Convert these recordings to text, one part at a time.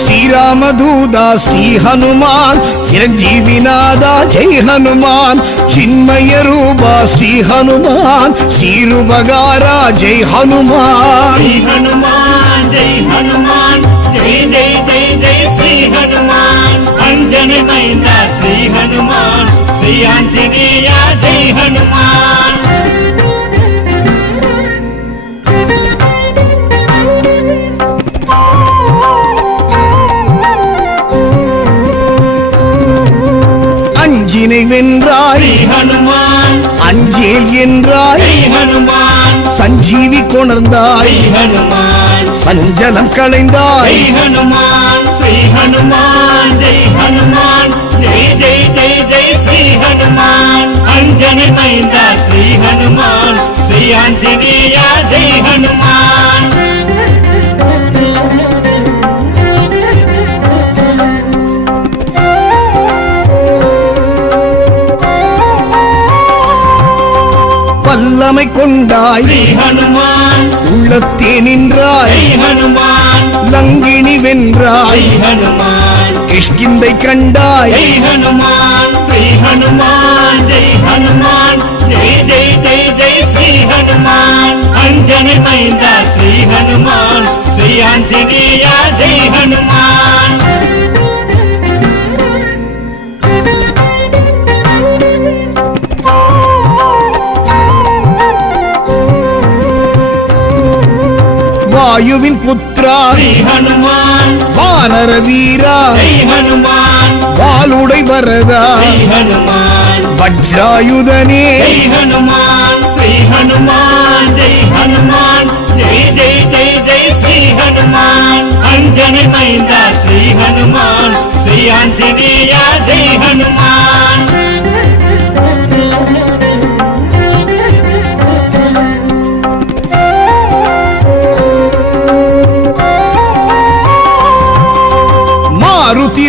శ్రీరామదూత శ్రీ హనుమాన్ చిరంజీవినాథ జై హనుమాన్. ಚಿನ್ಮಯ ರೂಪ ಶ್ರೀ ಹನುಮಾನ್ ಶ್ರೀರು ಮಗಾರ ಜೈ ಹನುಮಾನ್ ಹನುಮಾನ್ ಜೈ ಹನುಮಾನ್ ಜೈ ಜೈ ಜೈ ಜೈ ಶ್ರೀ ಹನುಮಾನ್ ಅಂಜನೆ ಮೈಂದ ಶ್ರೀ ಹನುಮಾನ್ ಶ್ರೀ ಆಂಜನೇಯ ಜೈ ಹನುಮಾನ್ அஞ்சினை வென்றா ஹனுமான். அஞ்சேல் என்றாய். ஹனுமான். சஞ்சீவி கொணர்ந்தாய். ஹனுமான். சஞ்சலம் களைந்தாய். ஹனுமான். ஸ்ரீ ஹனுமான். ஜெய் ஹனுமான். ஜெய் ஜெய் ஜெய் ஜெய் ஸ்ரீ ஹனுமான். அஞ்சனி மைந்தா ஸ்ரீ ஹனுமான். ஸ்ரீ ஆஞ்சநேயா ஜெய் ஹனுமான். நின்றாய். ஹனுமான். உள்ளத்தே நின்றாய். ஹனுமான். லங்கினி வென்றாய். ஹனுமான். கிஷ்கிந்தை கண்டாய். ஹனுமான். ஸ்ரீ ஹனுமான். ஜெய் ஹனுமான். ஜெய் ஜெய் ஜெய் ஜெய் ஸ்ரீ ஹனுமான். அஞ்சனி மைந்தா ஸ்ரீ ஹனுமான். ஸ்ரீ ஆஞ்சநேயா புத்ரா வானர வீரா. வாளுடை வரதா. வஜ்ராயுதனே. ஹனுமான். ஸ்ரீ ஹனுமான். ஜெய் ஹனுமான். ஜெய் ஜெய் ஜெய் ஜெய் ஸ்ரீ ஹனுமான். அஞ்சனி மைந்தா ஸ்ரீ ஹனுமான். ஸ்ரீ ஆஞ்சநேயா ஜெய்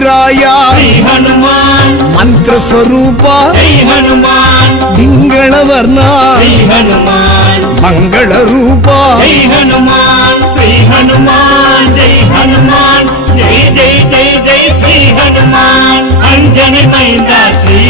ರುದ್ರಾಯ ಹನುಮಾನ್ ಮಂತ್ರ ಸ್ವರೂಪ ಹನುಮಾನ್ ಲಿಂಗಳವರ್ಣ ಹನುಮಾನ್ ಮಂಗಳ ರೂಪ ಹನುಮಾನ್ ಶ್ರೀ ಹನುಮಾನ್ ಜೈ ಹನುಮಾನ್ ಜೈ ಜೈ ಜೈ ಜೈ ಶ್ರೀ ಹನುಮಾನ್ ಅಂಜನಿ ಮೈದಾಸ್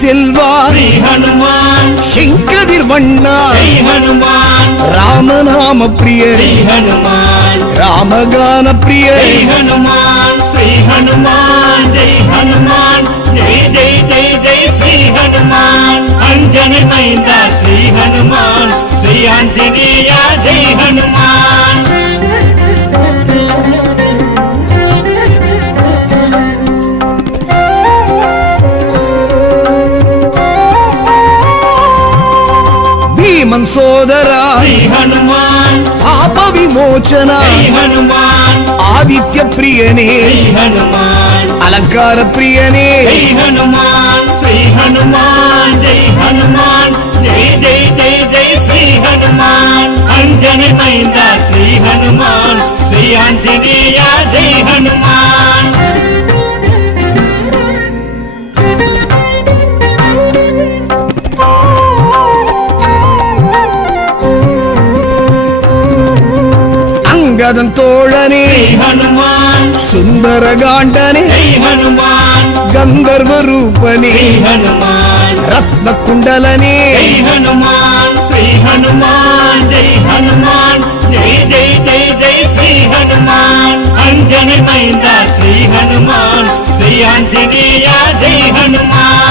செல்வார் செங்கதிர் வண்ணா ராமநாம பிரிய ராமகான பிரிய ஹனுமான். ஸ்ரீ ஹனுமான். ஜெய் ஹனுமான். ஜெய் ஜெய் ஜெய் ஜெய் ஸ்ரீ ஹனுமான். அஞ்சனை மைந்தா ஸ்ரீ ஹனுமான். ஸ்ரீ ஆஞ்சநேயா ஜெய் ஹனுமான். சோதரா பாப விமோச்சனா ஆதித்ய பிரியனே அலங்கார பிரியனே ஹனுமான் ஸ்ரீ ஹனுமான் ஜெய் ஹனுமான். ஜெய் ஜெய் ஜெய் ஜெய் ஸ்ரீ ஹனுமான். அஞ்சனி மைந்தா ஸ்ரீ ஹனுமான். ஸ்ரீ ஆஞ்சநேயா ஜெய் ஹனுமான். சுந்தரகாண்டனே. கந்தர்வ ரூபனே. ரத்ன குண்டலனே ஹனுமான். ஸ்ரீ ஹனுமான். ஜெய் ஹனுமான். ஜெய் ஜெய் ஜெய் ஜெய் ஸ்ரீ ஹனுமான். அஞ்சனி மைந்தா ஸ்ரீ ஹனுமான். ஸ்ரீ ஆஞ்சநேயா ஜெய் ஹனுமான்.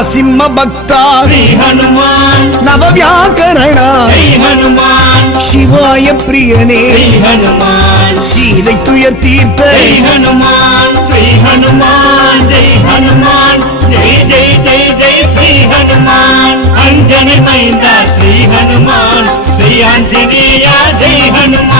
నరసింహ భక్త శ్రీ హనుమాన్ నవ వ్యాకరణ జై హనుమాన్ சிவாய பிரியனே శ్రీ హనుమాన్ சீதை துயர் தீர்த்த జై హనుమాన్ శ్రీ హనుమాన్ జై హనుమాన్ జై జై జై జై శ్రీ హనుమాన్ అంజని మైంద శ్రీ హనుమాన్ శ్రీ ఆంజనేయ జై హనుమాన్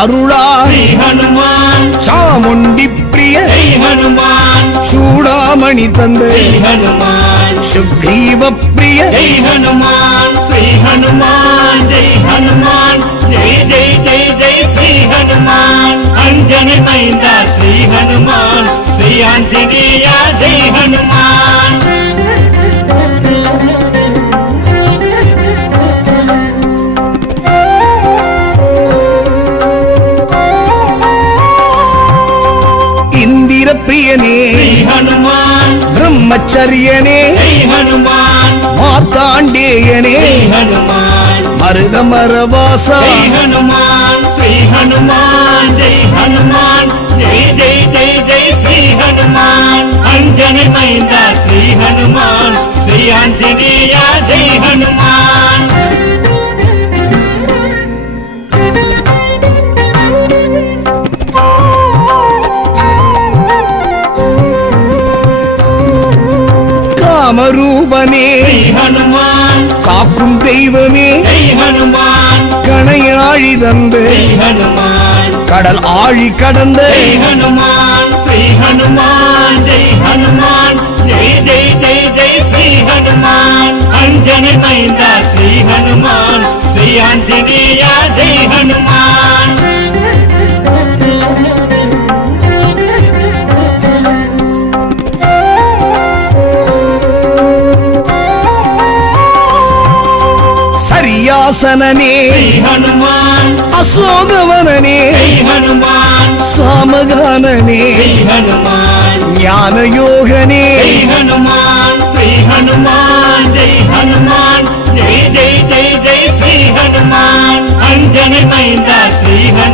அருளால் சாமுண்டி பிரிய. சூடாமணி தந்தை. சுக்ரீவ பிரிய. ஜெய் ஹனுமான். ஸ்ரீ ஹனுமான். ஜெய் ஹனுமான். ஜெய் ஜெய் ஜெய் ஜெய் ஸ்ரீ ஹனுமான். அஞ்சனி மைந்தா ஸ்ரீ ஹனுமான். ஸ்ரீ ஆஞ்சநேயா ஜெய் ஹனுமான். ஹனுமானே ஹனுமான். பிரம்மச்சரியனே. ஹனுமான். மார்த்தாண்டேயனே. ஹனுமான். மருத மரவாசா ஹனுமான். ஸ்ரீ ஹனுமான். ஜெய் ஹனுமான். ஜெய் ஜெய் ஜெய் ஜெய் ஸ்ரீ ஹனுமான். அஞ்சனை மைந்தா ஸ்ரீ ஹனுமான். ஸ்ரீ ஆஞ்சநேயா ஜெய் ஹனுமான். கடல் ஆழி கடந்த. ஹனுமான் ஸ்ரீ ஹனுமான் ஜெய் ஹனுமான் ஜெய் ஜெய் ஜெய் ஜெய் ஸ்ரீ ஹனுமான். அஞ்சனி மைந்தா ஸ்ரீ ஹனுமான் ஸ்ரீ ஆஞ்சநேயா ஜெய் ஹனுமான். சரியாசனே ஹனுமான். அசோகவனே சாமகானனே. ஞான யோகனே ஹனுமான் ஸ்ரீ ஹனுமான் ஜெய் ஹனுமான் ஜெய் ஜெய் ஜெய் ஜெய் ஸ்ரீ ஹனுமான் அஞ்சனை மைந்தா ஸ்ரீ ஹனுமான்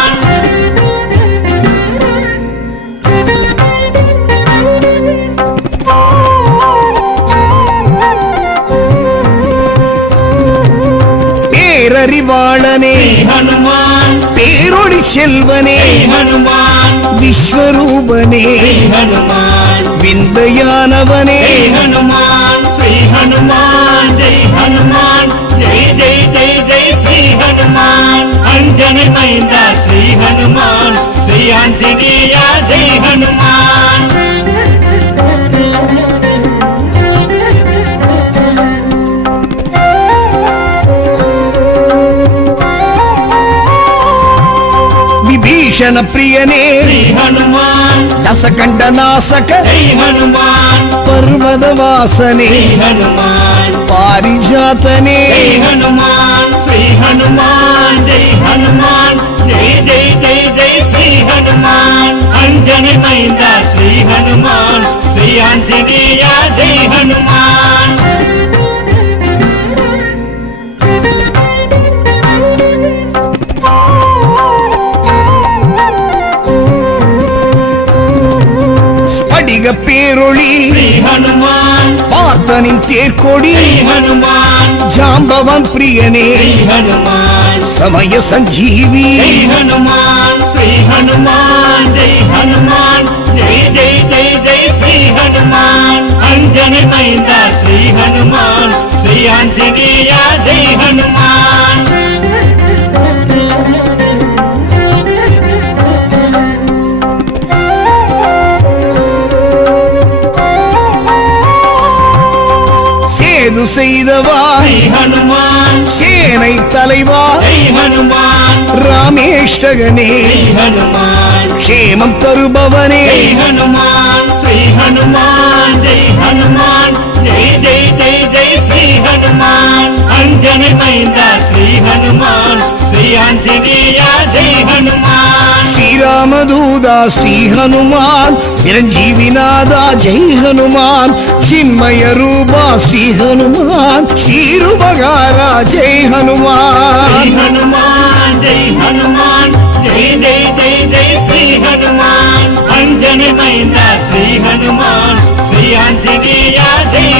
அறிவாளனே பேரொளி செல்வனே. விஸ்வரூபனே. விந்தையானவனே. ஹனுமான். ஸ்ரீ ஹனுமான். ஜெய் ஹனுமான். ஜெய் ஜெய் ஜெய் ஜெய் ஸ்ரீ ஹனுமான். அஞ்சனி மைந்தா ஸ்ரீ ஹனுமான். ஸ்ரீ ஆஞ்சநேயா ஜெய் ஹனுமான். దర్శన ప్రియనే హనుమాన్ దశకంఠ నాశక హనుమాన్ పర్వత వాసనే హనుమాన్ పారిజాతనే హనుమాన్ శ్రీ హనుమాన్ జై హనుమాన్ జై జై జై జై శ్రీ హనుమాన్ అంజని మైందా శ్రీ హనుమాన్ శ్రీ ఆంజనేయ జై హనుమాన్ தேர்கொடி. ஜெய் ஜாம்பவன் பிரியனே. சமய சஞ்சீவி. ஹனுமான் ஸ்ரீ ஹனுமான் ஜெய் ஹனுமான் ஜெய் ஜெய் ஜெய் ஜெய் ஸ்ரீ ஹனுமான். அஞ்சனை மைந்தா ஸ்ரீ ஹனுமான் ஸ்ரீ ஆஞ்சநேயா. செய்தவா? சேனை தலைவா? ராமேஷ்டகனே. க்ஷேமம் தருபவனே. ஹனுமான். ஸ்ரீ ஹனுமான். ஜெய் ஹனுமான். ஜெய் ஜெய் ஜெய் ஜெய் ஸ்ரீ ஹனுமான். ஹனுமான் ஹனுமான் ஸ்ரீராமதூதா ஸ்ரீ ஹனுமான் சிரஞ்சீவிநாதா ஜெய் ஹனுமான் சின்மய ரூபா ஸ்ரீ ஹனுமான் ஸ்ரீருபகாரா ஜெய் ஹனுமான் ஹனுமான் ஜெய் ஹனுமான் ஜெய் ஜெய் ஜெய் ஜெய் ஸ்ரீ ஹனுமான் அஞ்சனை மைந்தா ஸ்ரீ ஹனுமான் ஸ்ரீ ஆஞ்சநேயா ஜெய்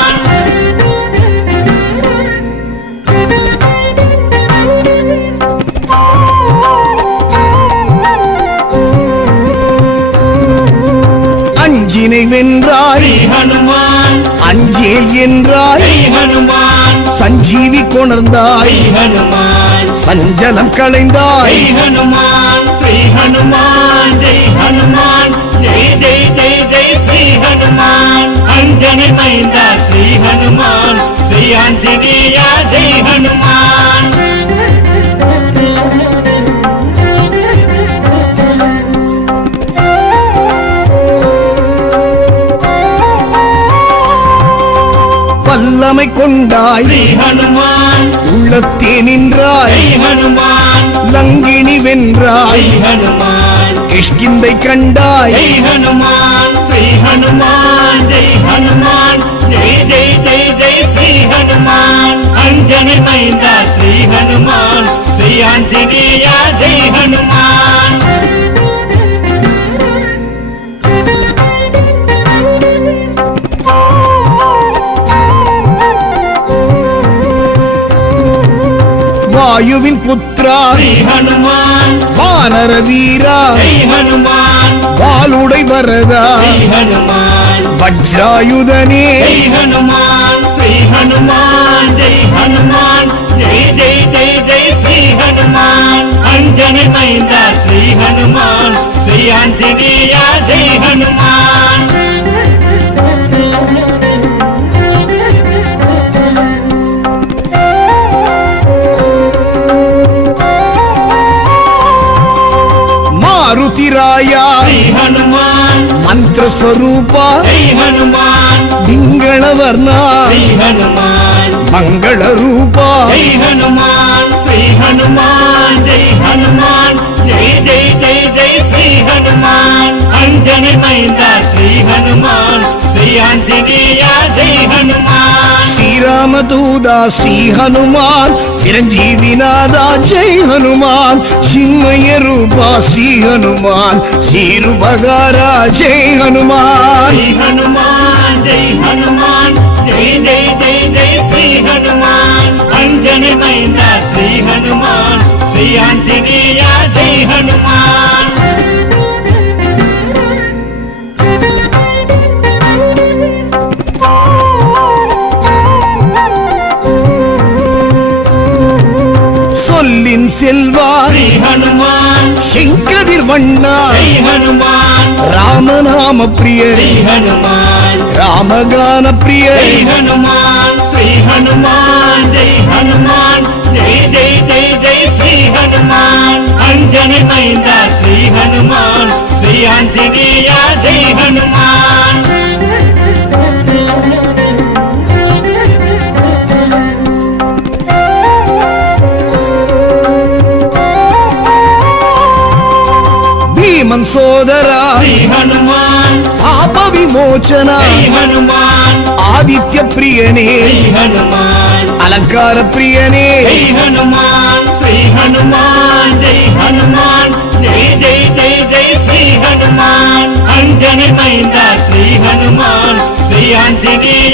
அஞ்சினை வென்றாய் ஹனுமான். அஞ்சேல் என்றாய். ஹனுமான். சஞ்சீவி கொணர்ந்தாய். ஹனுமான். சஞ்சலம் களைந்தாய். ஹனுமான். ஸ்ரீ ஹனுமான். ஜெய் ஹனுமான். ஜெய் ஜெய் ஜெய் ஜெய் ஸ்ரீ ஹனுமான். அஞ்சனை மைந்தா ஸ்ரீ ஹனுமான். வல்லமை கொண்டாய். ஹனுமான் உள்ளத்தே நின்றாய். ஹனுமான். லங்கினி வென்றாய். ஹனுமான். கிஷ்கிந்தை கண்டாய். ஹனுமான். ஸ்ரீ ஹனுமான். ஜெய் ஹனுமான். ஜெய் ஜெய் ஜெய் ஜெய் ஸ்ரீ ஹனுமான். அஞ்சனை மைந்தா ஸ்ரீ ஹனுமான். ஸ்ரீ ஆஞ்சநேயா ஜெய் ஹனுமான். வாயுவின் புத்ரா ஹனுமான். வானர வீரா. ஹனுமான். வாளுடை வரதா. ஹனுமான். வஜ்ராயுதனே. ஹனுமான். ஸ்ரீ ஹனுமான். ஜெய் ஹனுமான். ஜெய் ஜெய் ஜெய் ஜெய் ஸ்ரீ ஹனுமான். அஞ்சனை மைந்தா ஸ்ரீ ஹனுமான். ஸ்ரீ ஆஞ்சநேயா ஜெய் ஹனுமான். ಸ್ವರೂಪ ಹನುಮಾನ್ ಪಿಂಗಳವರ್ಣ ಹನುಮಾನ್ ಮಂಗಳ ರೂಪ ಹನುಮಾನ್ ಶ್ರೀ ಹನುಮಾನ್ ಜೈ ಹನುಮಾನ್ ಜೈ ಜೈ ಜೈ ಜೈ ಶ್ರೀ ಹನುಮಾನ್ ಅಂಜನಿ ಮೈಂದ ಶ್ರೀ ಹನುಮಾನ್ ಶ್ರೀ ಆಂಜನೇಯ ಜೈ ಹನುಮಾನ್ ಶ್ರೀರಾಮದೂತ ಶ್ರೀ ಹನುಮಾನ್ ಚಿರಂಜೀವಿನಾದ ಜೈ ஹனுமான் சின்மய ரூபா ஸ்ரீ ஹனுமான். ஸ்ரீருபகாரா ஜெய் ஹனுமான் ஹனுமான் ஜெய் ஹனுமான் ஜெய் ஜெய் ஜெய் ஜெய் ஸ்ரீ ஹனுமான் அஞ்சனி மைந்தா ஸ்ரீ ஹனுமான் ஸ்ரீ ஆஞ்சநேயா ஜெய் ஹனுமான். செல்வா செங்கதிர் வண்ணா. ராமநாம பிரிய ராமகான பிரிய. ஹனுமான். ஸ்ரீ ஹனுமான். ஜெய் ஹனுமான். ஜெய் ஜெய் ஜெய் ஜெய் ஸ்ரீ ஹனுமான். அஞ்சனி மைந்தா ஸ்ரீ ஹனுமான். ஸ்ரீ ஆஞ்சநேயா ஜெய் ஹனுமான். சகோதரா பாப விமோச்சனா ஆதித்ய பிரியனே அலங்கார பிரியனே. ஹனுமான் ஸ்ரீ ஹனுமான் ஜெய் ஹனுமான். ஜெய் ஜெய் ஜெய் ஜெய் ஸ்ரீ ஹனுமான். அஞ்சனி மைந்தா ஸ்ரீ ஹனுமான். ஸ்ரீ ஆஞ்சனேய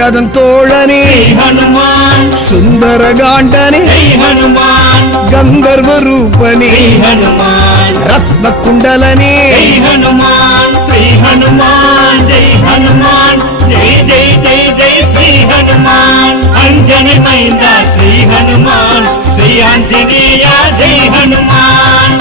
ஜெகதன் தோழனே. சுந்தர காண்டனே கந்தர்வ ரூபனே. ரத்ன குண்டலனே ஹனுமான் ஸ்ரீ ஹனுமான் ஜெய் ஹனுமான் ஜெய் ஜெய் ஜெய் ஜெய் ஸ்ரீ ஹனுமான் அஞ்சனி மைந்தா ஸ்ரீ ஹனுமான் ஸ்ரீ ஆஞ்சநேயா ஜெய் ஹனுமான்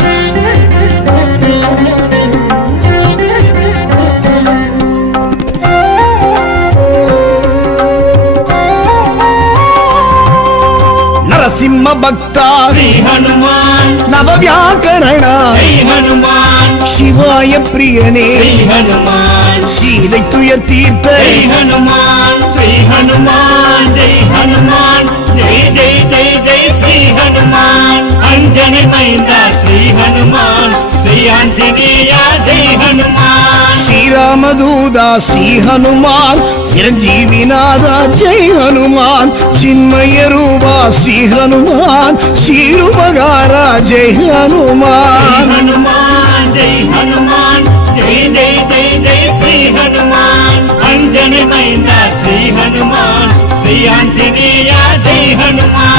నరసింహ భక్త హనుమాన్ నవ వ్యాకరణ హనుమాన్ శివాయ ప్రియనే హనుమాన్ சீதை துயர் தீர்த்த. ஹனுமான். ஜெய் ஹனுமான். ஜெய் ஹனுமான். ஜெய் ஜெய் ஜெய் ஜெய் ஸ்ரீ ஹனுமான். அஞ்சனை மைந்தா ஸ்ரீ ஹனுமான். శ్రీరామదూదా శ్రీ హనుమాన్ చిరంజీవినాథా జై హనుమాన్ చిన్మయ రూపా శ్రీ హనుమాన్ శ్రీరుపగారా జై హనుమాన్ హనుమాన్ జై హనుమాన్ జై జై జై జై శ్రీ హనుమాన్ అంజనమైన శ్రీ హనుమాన్ శ్రీ ఆంజనేయ జై హనుమాన్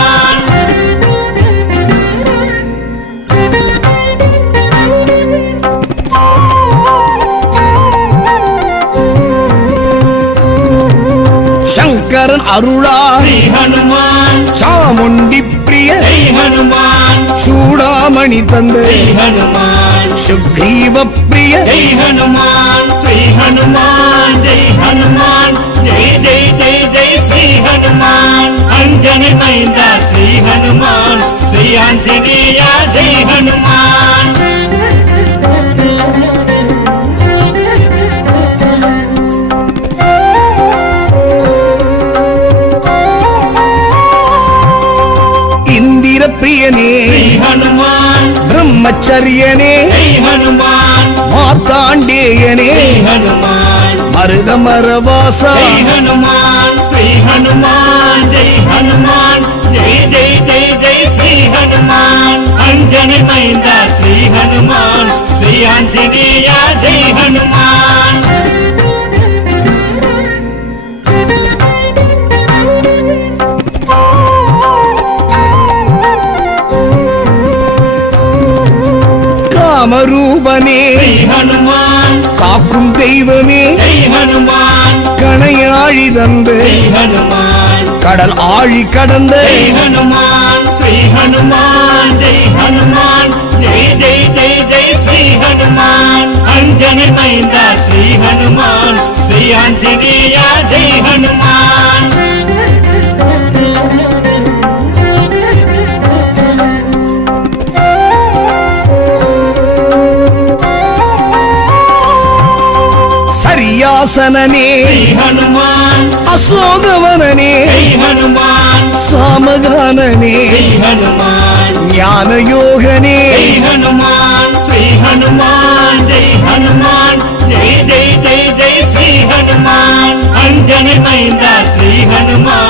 சங்கரன் அருளார். சாமுண்டி பிரிய சூடாமணி தந்தை. சுக்ரீவ பிரிய ஜெய் ஹனுமான். ஸ்ரீ ஹனுமான். ஜெய் ஹனுமான். ஜெய் ஜெய் ஜெய் ஜெய் ஸ்ரீ ஹனுமான். அஞ்சனி மைந்தா ஸ்ரீ ஹனுமான். ஸ்ரீ ஆஞ்சநேயா ஜெய் ஹனுமான். மார்த்தாண்டேயனே பிரம்மச்சரியனே. மார்த்தாண்டேயனே. மருதமரவாசா. ஹனுமான் ஸ்ரீ ஹனுமான் ஜெய் ஹனுமான். கடல் ஆழி கடந்த. ஹனுமான் ஸ்ரீ ஹனுமான் ஜெய் ஹனுமான். ஜெய் ஜெய் ஜெய் ஜெய் ஸ்ரீ ஹனுமான். அஞ்சனி மைந்தா ஸ்ரீ ஹனுமான். ஸ்ரீ ஆஞ்சநேயா ஜெய் ஹனுமான். சரியாசனே ஹனுமான். அசோகவனே சாமகானனே. ஞான யோகனே ஹனுமான் ஸ்ரீ ஹனுமான் ஜெய் ஹனுமான் ஜெய் ஜெய் ஜெய் ஜெய் ஸ்ரீ ஹனுமான் அஞ்சனி மைந்தா ஸ்ரீ ஹனுமான்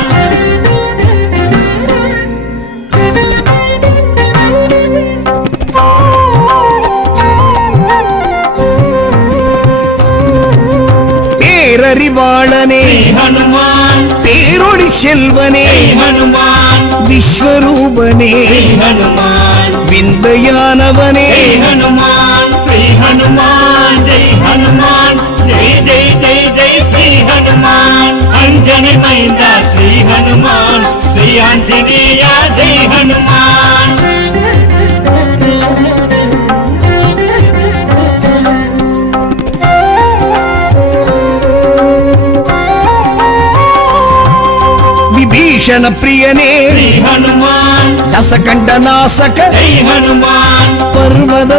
பேரறிவாளனே ஹனுமான். பேரொளி செல்வனே. ஹனுமான். விஸ்வரூபனே. ஹனுமான். விந்தையானவனே. ஹனுமான். ஸ்ரீ ஹனுமான். ஜெய் ஹனுமான். ஜெய் ஜெய் ஜெய் ஜெய் ஸ்ரீ ஹனுமான். அஞ்சனி மைந்தா ஸ்ரீ ஹனுமான். ஸ்ரீ ஆஞ்சநேயா ஜெய் ஹனுமான். விபீஷண பிரியனே ஸ்ரீ ஹனுமான். தசகண்ட நாசக ஜெய் ஹனுமான். பர்வத